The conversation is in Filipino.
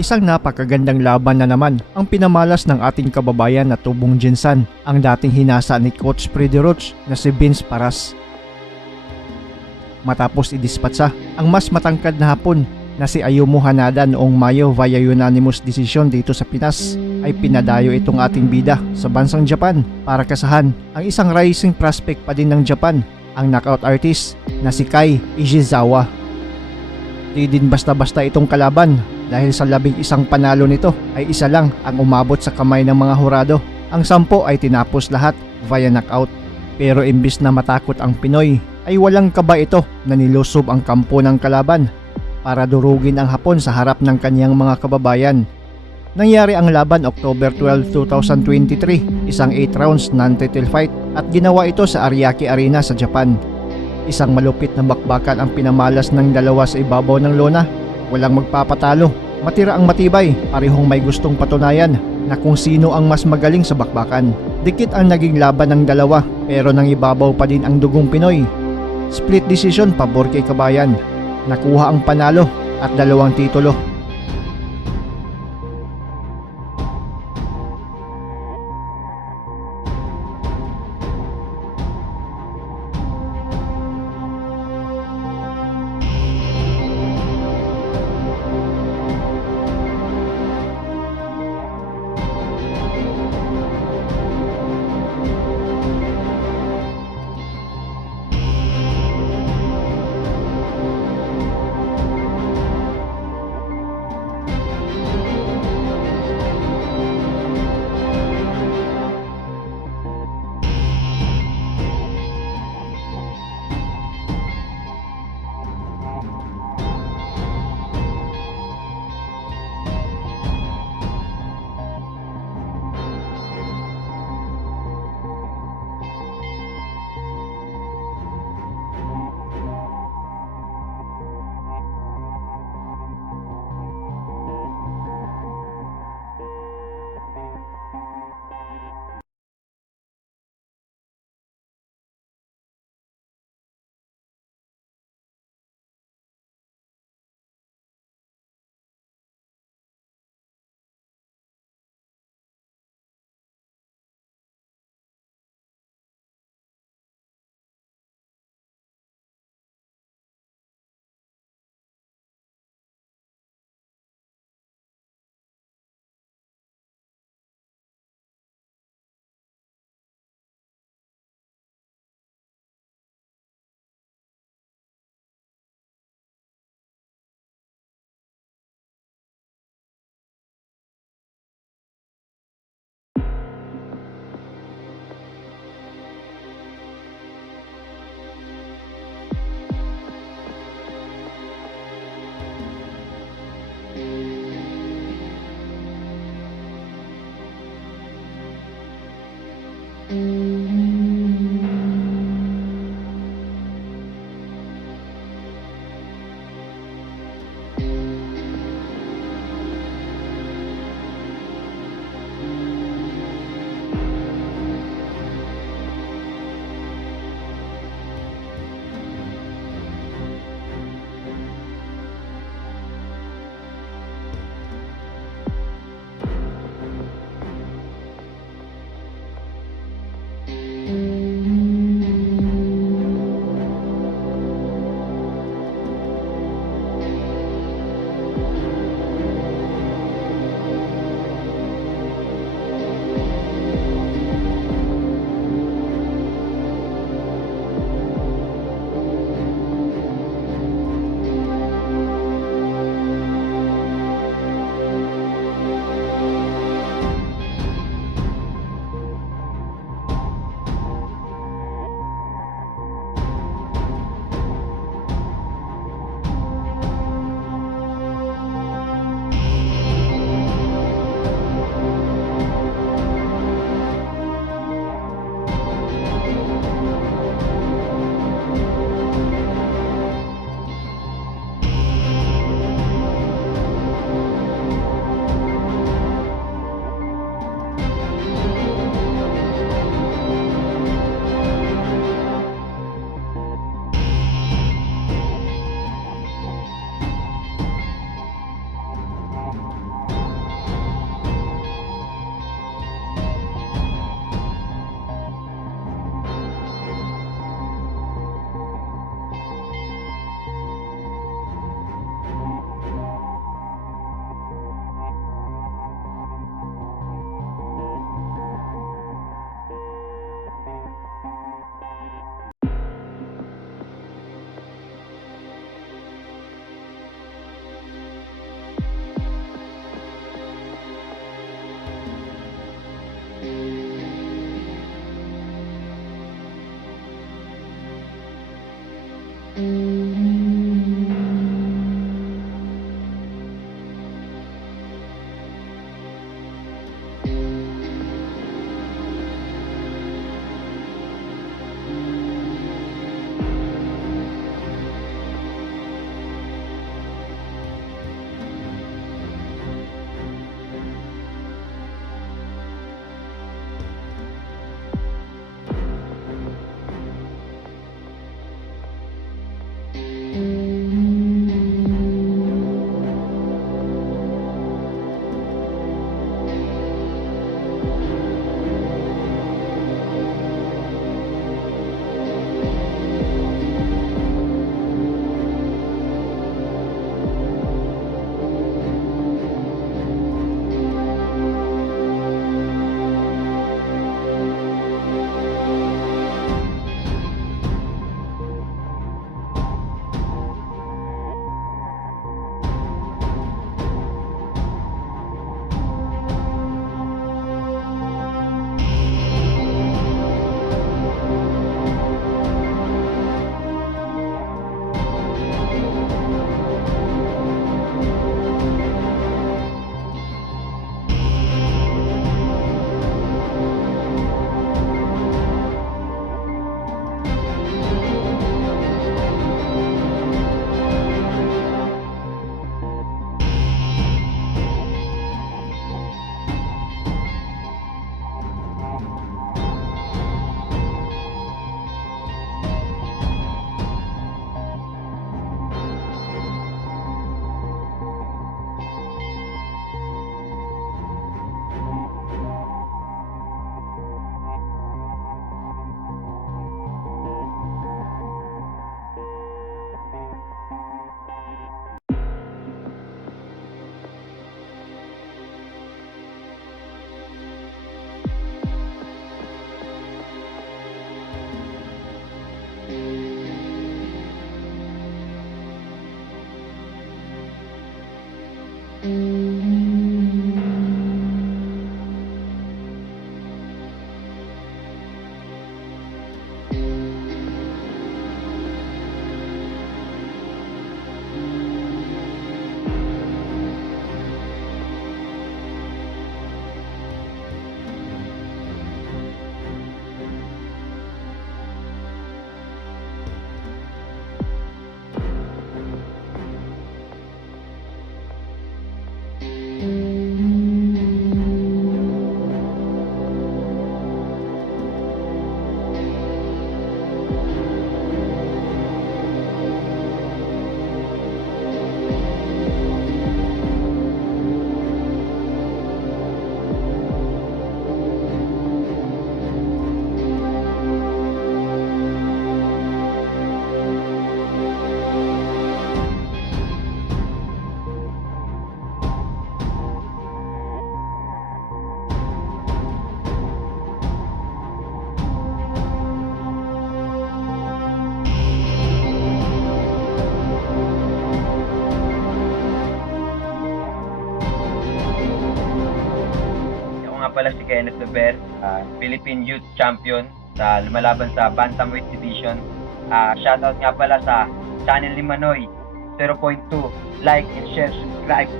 Isang napakagandang laban na naman ang pinamalas ng ating kababayan na tubong Jinsan, ang dating hinasa ni Coach Freddy Roach na si Vince Paras. Matapos idispatsa ang mas matangkad na Hapon na si Ayumu Hanada noong Mayo via unanimous decision dito sa Pinas, ay pinadayo itong ating bida sa bansang Japan para kasahan ang isang rising prospect pa din ng Japan, ang knockout artist na si Kai Ichizawa. Di din basta-basta itong kalaban dahil sa 11 panalo nito ay isa lang ang umabot sa kamay ng mga hurado. Ang 10 ay tinapos lahat via knockout. Pero imbis na matakot ang Pinoy, ay walang kaba ito na nilusob ang kampo ng kalaban para durugin ang Hapon sa harap ng kanyang mga kababayan. Nangyari ang laban October 12, 2023, isang 8 rounds non-title fight at ginawa ito sa Ariake Arena sa Japan. Isang malupit na bakbakan ang pinamalas ng dalawa sa ibabaw ng lona. Walang magpapatalo, matira ang matibay, parehong may gustong patunayan na kung sino ang mas magaling sa bakbakan. Dikit ang naging laban ng dalawa pero nang ibabaw pa din ang dugong Pinoy. Split decision pabor kay Kabayan. Nakuha ang panalo at 2 titulo. Ako nga pala si Kenneth Dober, Philippine Youth Champion sa lumalaban sa Bantamweight Division. Shoutout nga pala sa channel ni Manoy 0.2. Like and share, subscribe.